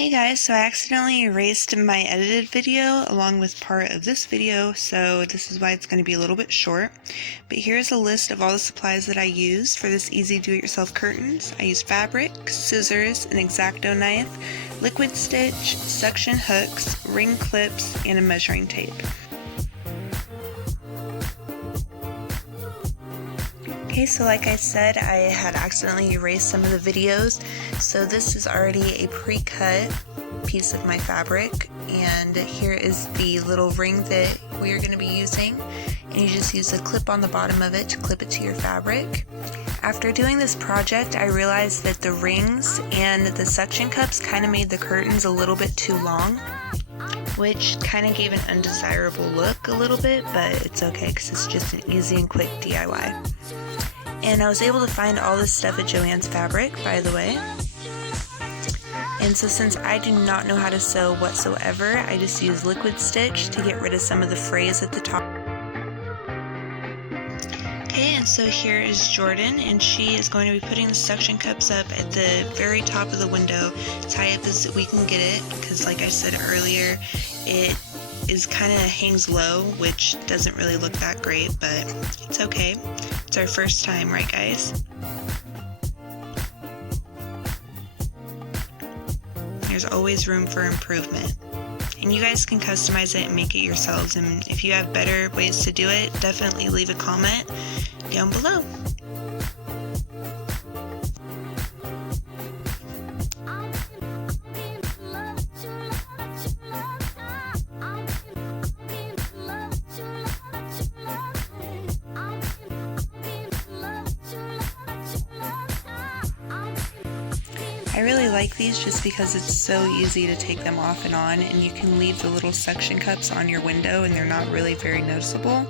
Hey guys, so I accidentally erased my edited video along with part of this video, so this is why it's going to be a little bit short. But here's a list of all the supplies that I used for this easy do-it-yourself curtains. I used fabric, scissors, an Exacto knife, liquid stitch, suction hooks, ring clips, and a measuring tape. Okay, so like I said, I had accidentally erased some of the videos, so this is already a pre-cut piece of my fabric, and here is the little ring that we are going to be using, and you just use a clip on the bottom of it to clip it to your fabric. After doing this project, I realized that the rings and the suction cups kind of made the curtains a little bit too long, which kind of gave an undesirable look a little bit, but it's okay because it's just an easy and quick DIY. And I was able to find all this stuff at Joann's Fabric, by the way. And so since I do not know how to sew whatsoever, I just use liquid stitch to get rid of some of the frays at the top. Okay, and so here is Jordan, and she is going to be putting the suction cups up at the very top of the window, as high up as we can get it, because like I said earlier, it is kind of hangs low, which doesn't really look that great, but it's okay. It's our first time, right guys? There's always room for improvement. And you guys can customize it and make it yourselves, and if you have better ways to do it, definitely leave a comment down below. I really like these just because it's so easy to take them off and on, and you can leave the little suction cups on your window and they're not really very noticeable.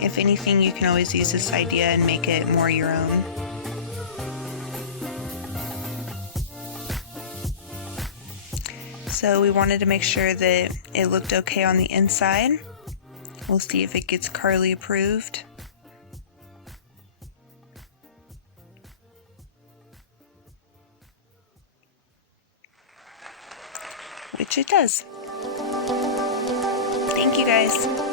If anything, you can always use this idea and make it more your own. So we wanted to make sure that it looked okay on the inside. We'll see if it gets Carly approved. Which it does. Thank you guys.